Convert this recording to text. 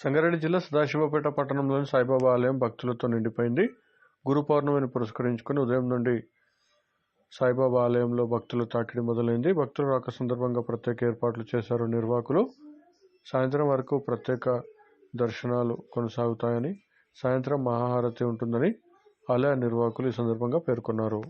సంగారెడ్డి జిల్లా సదాశివపేట పట్టణంలోని సాయిబాబా ఆలయం భక్తులతో నిండిపోయింది. గురు పౌర్ణమిని పురస్కరించుకుని ఉదయం నుండి సాయిబాబా ఆలయంలో భక్తుల తాకిడి మొదలైంది. భక్తుల రాక సందర్భంగా ప్రత్యేక ఏర్పాట్లు చేశారు నిర్వాహకులు. సాయంత్రం వరకు ప్రత్యేక దర్శనాలు కొనసాగుతాయని, సాయంత్రం మహాహారతి ఉంటుందని ఆలయ నిర్వాహకులు ఈ సందర్భంగా పేర్కొన్నారు.